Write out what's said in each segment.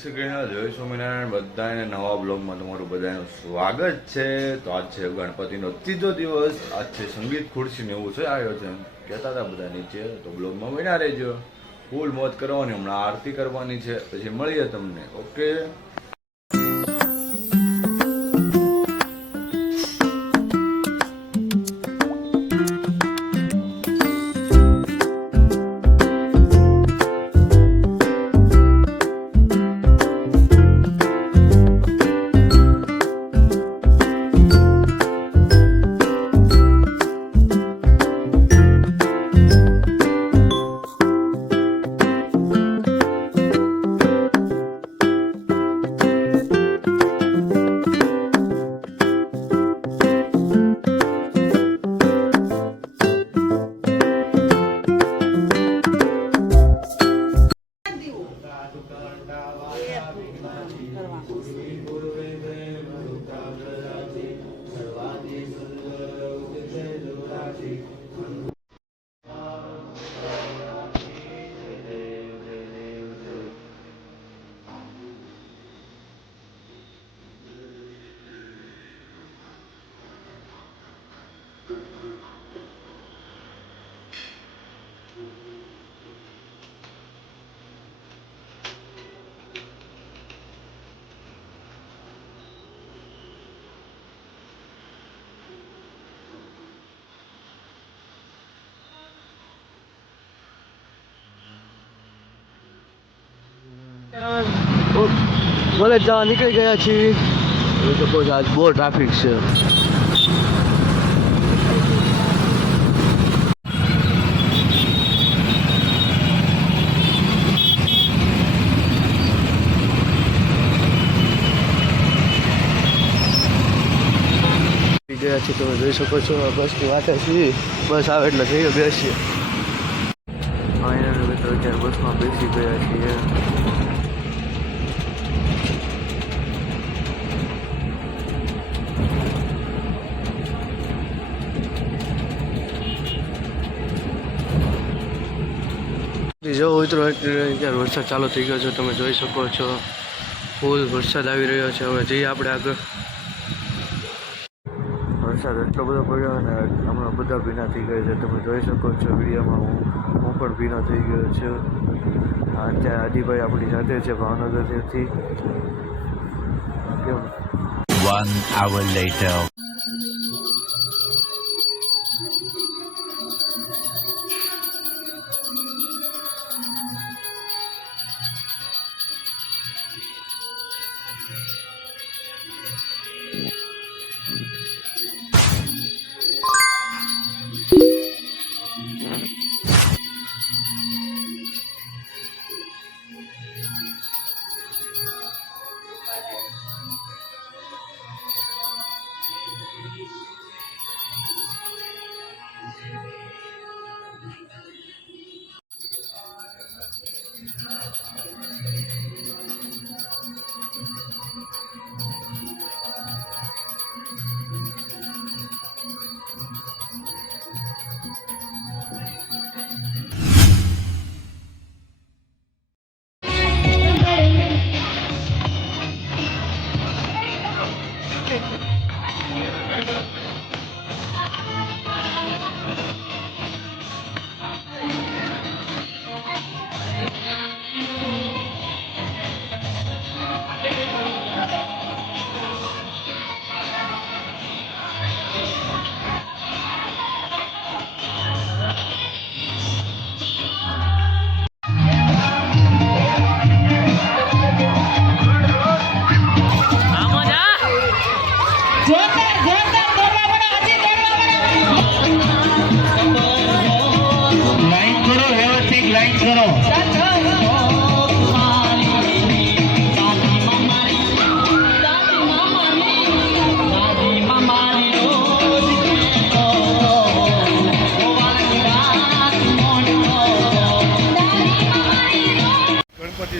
શ્રી કૃષ્ણ, જય સ્વામિનારાયણ. બધાને નવા બ્લોગમાં તમારું બધાનું સ્વાગત છે. તો આજ છે ગણપતિનો ત્રીજો દિવસ. આજ છે સંગીત ખુરશીને એવું છે આયોજન, કહેતા હતા બધા નીચે. તો બ્લોગમાં બન્યા રહેજો, ફૂલ મોજ કરવાની. હમણાં આરતી કરવાની છે, પછી મળીએ તમને. ઓકે. કોલેજ જવા નીકળી ગયા છીએ. સપોઝ આજ બહુ ટ્રાફિક છે. ગયા છીએ, તમે જોઈ શકો છો. બસની વાટે છીએ, બસ આવે એટલે જઈએ બેસીએ. ફાઇનલ મિત્રો અત્યારે બસમાં બેસી ગયા છીએ. જો મિત્રો અત્યારે વરસાદ ચાલુ થઈ ગયો છે, તમે જોઈ શકો છો. ફૂલ વરસાદ આવી રહ્યો છે. હવે જઈએ આપણે આગળ. વરસાદ એટલો બધો પડ્યો અને હમણાં બધા ભીના થઈ ગયા છે, તમે જોઈ શકો છો વિડીયોમાં. હું પણ ભીનો થઈ ગયો છું. અત્યારે આદિભાઈ આપણી સાથે છે ભાવનગરથી. કેમ 1 hour later.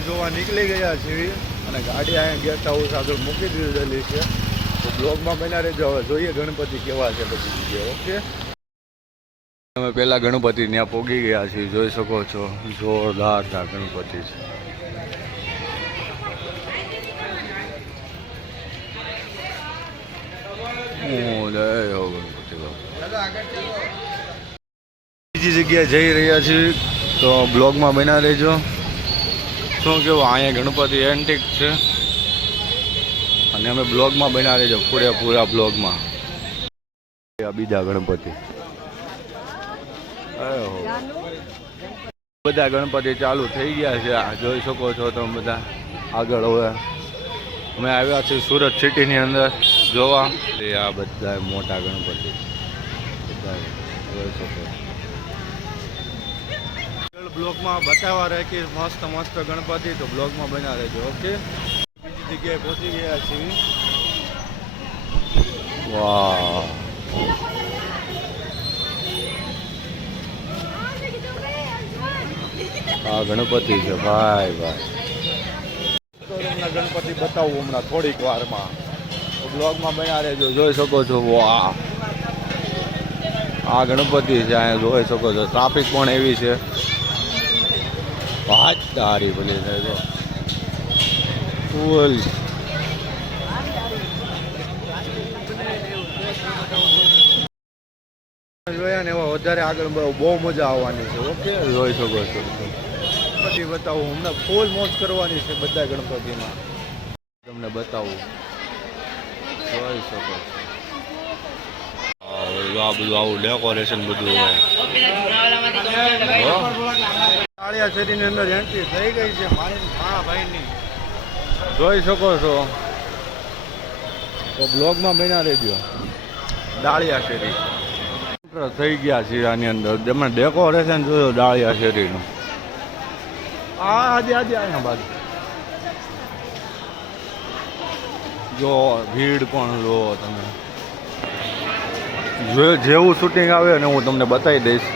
જોવા નીકળી ગયા છીએ અને ગાડી અહીંયા ગેસ્ટ હાઉસ આગળ મૂકી દીધેલી છે. તો બ્લોગમાં બન્યા રહેજો. હવે જોઈએ ગણપતિ કેવા છે બધી જગ્યાએ. ઓકે. અમે પહેલાં ગણપતિ ત્યાં પોગી ગયા છીએ, જોઈ શકો છો. જોરદાર ગણપતિ છે. જય હો ગણપતિ બાપા. બીજી જગ્યાએ જઈ રહ્યા છીએ તો બ્લોગમાં બના રહેજો. શું કેવું, અહીંયા ગણપતિ એન્ટિક છે અને અમે બ્લોગમાં બના રહેજો પૂરેપૂરા બ્લોગમાં. આ બીજા ગણપતિ બધા ગણપતિ ચાલુ થઈ ગયા છે. આ જોઈ શકો છો તમે બધા આગળ. હવે અમે આવ્યા છીએ સુરત સિટીની અંદર જોવા. આ બધા મોટા ગણપતિ બધા જોઈ શકો. બ્લોગમાં બતાવવા રાખી મસ્ત મસ્ત ગણપતિ, તો બ્લોગમાં બના રહેજો. ઓકે, બીજી જગ્યાએ પહોંચી ગયા છીએ. વાહ, આ ગણપતિ છે ભાઈ ભાઈ. તો તમને ગણપતિ બતાવું હમણાં થોડીક વારમાં, તો બ્લોગમાં બના રહેજો. જોઈ શકો છો વાહ, આ ગણપતિ છે. અહીંયા જોઈ શકો છો ટ્રાફિક પણ એવી છે. વાત તારી ભલી છે જો ફૂલ. જોયા ને એવા વધારે આગળ બહુ મજા આવવાની છે. ઓકે, જોઈ શકો છો. ગણપતિ બતાવું હમણાં ફૂલ મોજ કરવાની છે બધા ગણપતિમાં. તમને બતાવું, જોઈ શકો છો. આ બધું આવું ડેકોરેશન બધું હોય. કાળિયા શેરીની અંદર એન્ટ્રી થઈ ગઈ છે મારી ભાઈની, જોઈ શકો છો. તો બ્લોગમાં બન્યા રહેજો. ડાળિયા શેરી થઈ ગયા છે આની અંદર. તમે ડેકોરેશન જોયો ડાળિયા શેરીનું. આજે અહીંયા બાજુ જો ભીડ પણ જો તમે. જેવું શૂટિંગ આવે ને હું તમને બતાવી દઈશ.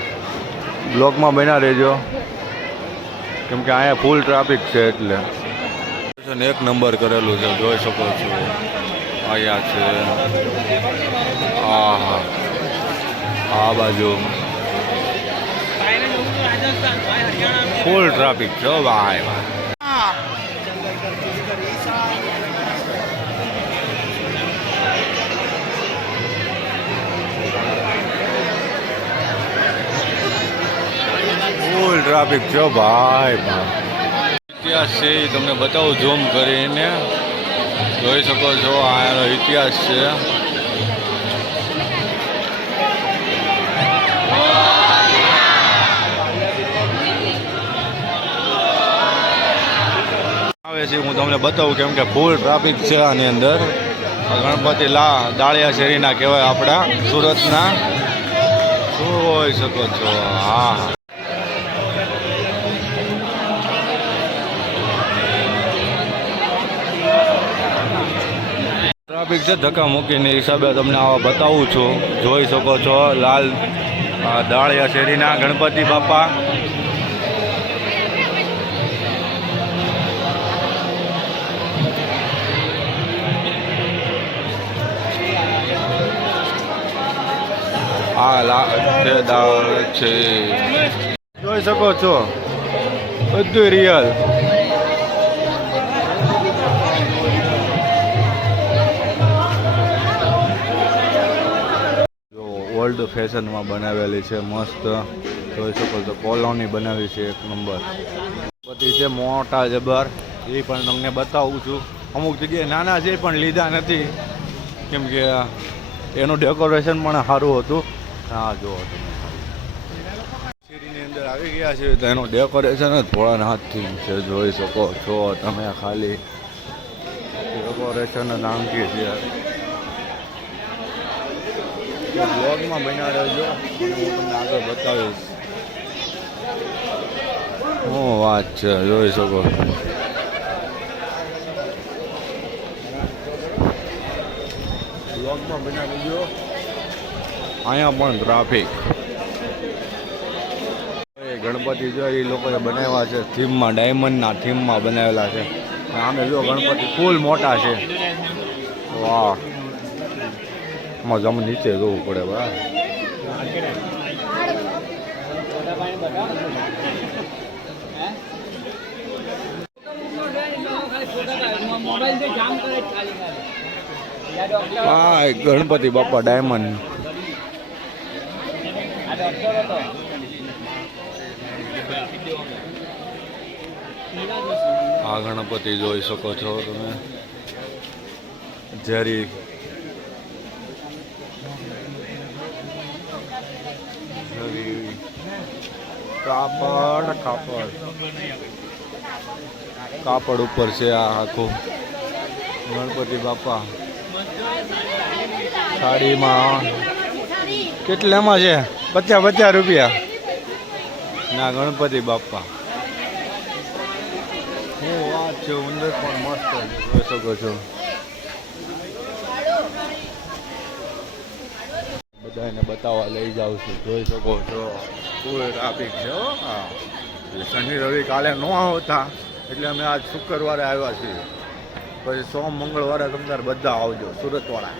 બ્લોગમાં બન્યા રહેજો કેમ કે અહીંયા ફૂલ ટ્રાફિક છે એટલે. એક નંબર કરેલું છે, જોઈ શકો છો. અહીંયા છે આ બાજુ ફૂલ ટ્રાફિક છે ભાઈ. ફૂલ ટ્રાફિક છે ભાઈ. ઇતિહાસ છે એ તમને બતાવું ઝૂમ કરીને. જોઈ શકો છો આનો ઇતિહાસ છે. આવે છે હું તમને બતાવું કેમ કે ફૂલ ટ્રાફિક છે આની અંદર. ગણપતિ ડાળિયા શેરીના કહેવાય આપણા સુરતના. જોઈ શકો છો. હા, ટ્રાફિક છે ધક્કા મૂકીને હિસાબે તમને આવા બતાવું છું. જોઈ શકો છો લાલ ડાળિયા શેરીના ગણપતિ બાપા. છે જોઈ શકો છો બધું રિયલ. ઓલ્ડ ફેશનમાં બનાવેલી છે મસ્ત. જોઈ શકો છો કોલોની બનાવી છે એક નંબર. પછી છે મોટા જબર, એ પણ તમને બતાવું છું. અમુક જગ્યાએ નાના છે પણ લીધા નથી કેમ કે એનું ડેકોરેશન પણ સારું હતું. હા જો તમે શેરીની અંદર આવી ગયા છે તો એનું ડેકોરેશન જ થોડા હાથથી છે. જોઈ શકો છો તમે ખાલી ડેકોરેશન નામથી છે. બ્લોગમાં બન્યા રહેજો, હું તમને આગળ બતાવીશ. શું વાત છે, જોઈ શકો. બ્લોગમાં બન્યા રહેજો. અહીંયા પણ ટ્રાફિક. ગણપતિ જો એ લોકોએ બનાવ્યા છે થીમમાં, ડાયમંડના થીમમાં બનાવેલા છે. આમે જો ગણપતિ ફૂલ મોટા છે. વાહ, મજામાં નીચે જોવું પડે ભાઈ. હા ગણપતિ બાપા ડાયમંડ. આ ગણપતિ જોઈ શકો છો તમે. ઝેરી કાપડ ઉપર છે આ આખું ગણપતિ બાપા. સાડીમાં કેટલામાં છે? 50 રૂપિયા ના ગણપતિ બાપા. હું વાત છે અંદર પણ મસ્ત જોઈ શકો છો. બધાને બતાવવા લઈ જાઉં છું. જોઈ શકો છો ફૂલ ટ્રાફિક છે. હા શનિ રવિ કાલે ન આવતા એટલે અમે આજ શુક્રવારે આવ્યા છીએ. પછી સોમ મંગળવારે તમારે બધા આવજો સુરતવાળા.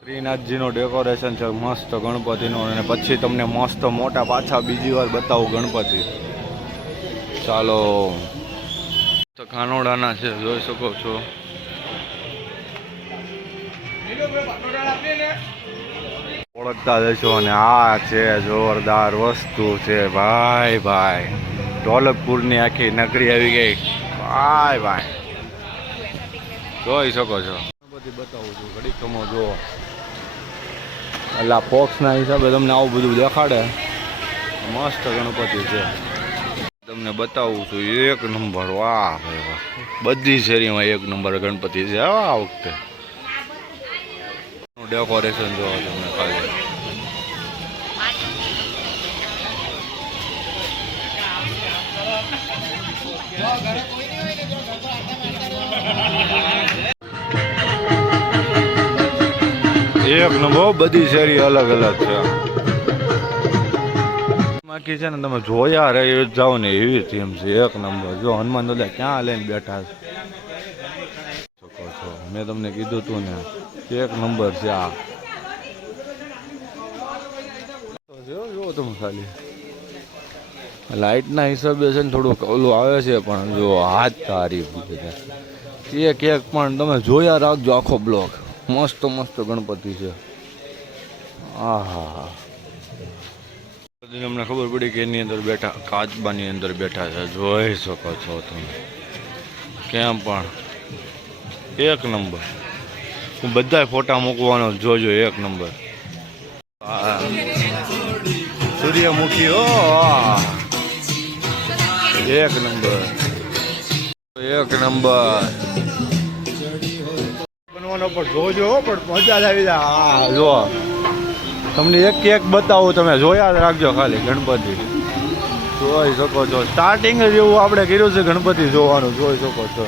શ્રીનાથજીનું ડેકોરેશન છે મસ્ત ગણપતિનું. અને પછી તમને મસ્ત મોટા પાછા બીજી વાર બતાવું ગણપતિ. ચાલો તો કાનોડાના છે જોઈ શકો છો. ઓળખતા જશો. અને આ છે જોરદાર વસ્તુ છે ભાઈ ભાઈ. ઢોલકપુરની આખી નગરી આવી ગઈ ભાઈ ભાઈ. જોઈ શકો છો. બધી બતાવું છું ઘડી કમો જુઓ. એટલે પોક્સના હિસાબે તમને આવું બધું દેખાડે. મસ્ત ગણપતિ છે તમને બતાવું છું. એક નંબર. વાહ ભાઈ વાહ. બધી શેરીમાં એક નંબર ગણપતિ છે આ વખતે. ડેકોરેશન જોવો તમને ખાલી. એક નંબર. બધી શેરી અલગ અલગ છે. બાકી છે ને તમે જોયા રહી જાઓ ને એવી થીમ છે. એક નંબર. જો હનુમાન દાદા ક્યાં લઈને બેઠા છો. મેં તમને કીધું તું ને એક નંબર છે આ. જો તમે ખાલી લાઇટના હિસાબે છે ને થોડુંક ઓલું આવે છે. પણ જો હાથ તારીફ એક એક પણ તમે જોયા રાખજો આખો બ્લોક. મસ્ત મસ્ત ગણપતિ છે. હા હા હા. અમને ખબર પડી કે એની અંદર બેઠા કાચબાની અંદર બેઠા છે. જોઈ શકો છો તમે. કેમ પણ એક નંબર. હું બધા ફોટા મૂકવાનો જોજો. એક નંબર. સૂર્યમુખી. ઓ એક નંબર. એક નંબર બનવાનો પણ જોજો. પણ મજા જ આવી જાય. હા જો તમને એક એક બતાવું. તમે જોયા જ રાખજો ખાલી. ગણપતિ જોઈ શકો છો. સ્ટાર્ટિંગ જ એવું આપણે કર્યું છે ગણપતિ જોવાનું. જોઈ શકો છો.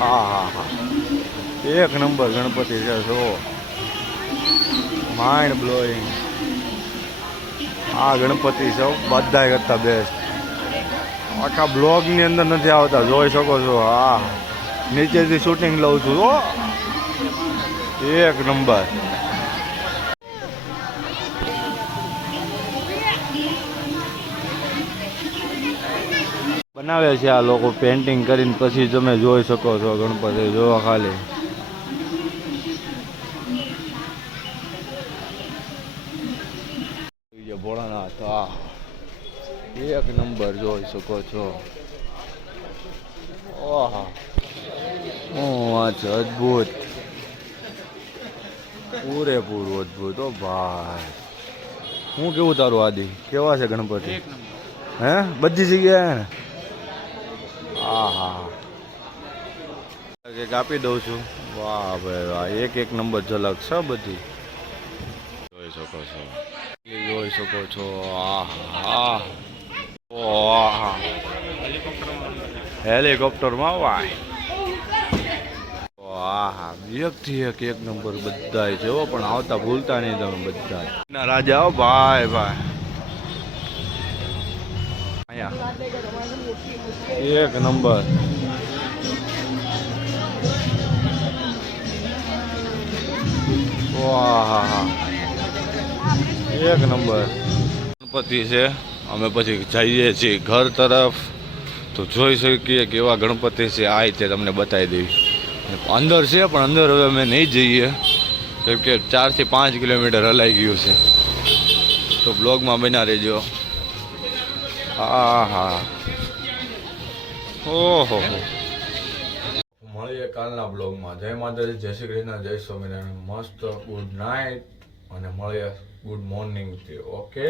હા હા હા. એક નંબર ગણપતિ છે. જો માઇન્ડ બ્લોઈંગ. આ ગણપતિ છે બધા કરતા બેસ્ટ. આખા બ્લોગની અંદર નથી આવતા. જોઈ શકો છો. હા નીચેથી શૂટિંગ લઉં છું. ઓ એક નંબર. બનાવે છે આ લોકો પેન્ટિંગ કરીને. પછી તમે જોઈ શકો છો ગણપતિ. જોવા ખાલી. ભોળાનાથ. હા એક નંબર જોઈ શકો છો. ઓહા અચ્છા અદ્ભુત. પૂરેપૂરું અદ્ભુત. ઓ ભાઈ હું કેવું તારું આદિ કેવા છે ગણપતિ? હે બધી જગ્યાએ ને. હા હા એક આપી દઉં છું. વાહ ભાઈ વાહ. એક એક નંબર ઝલક છે બધી. જોઈ શકો છો. જોઈ શકો છો. હા હા હેલિકોપ્ટરમાં વાય. હા એકથી એક એક નંબર બધા છે. પણ આવતા ભૂલતા નહીં તમે બધા. ના રાજા હો ભાઈ ભાઈ. અહીંયા એક નંબર. વાહ એક નંબર ગણપતિ છે. અમે પછી જઈએ છીએ ઘર તરફ. તો જોઈ શકીએ કેવા ગણપતિ છે. આ રીતે તમને બતાવી દઈશ. અંદર છે પણ અંદર હવે અમે નહીં જઈએ કેમ કે 4 થી 5 કિલોમીટર હલાઈ ગયું છે. તો બ્લોગમાં બના રહેજો. હા હા ઓહો મળીએ કાલના બ્લોગમાં. જય માતાજી, જય શ્રી કૃષ્ણ, જય સ્વામિનારાયણ. મસ્ત ગુડ નાઇટ અને મળીએ ગુડ મોર્નિંગ થી. ઓકે.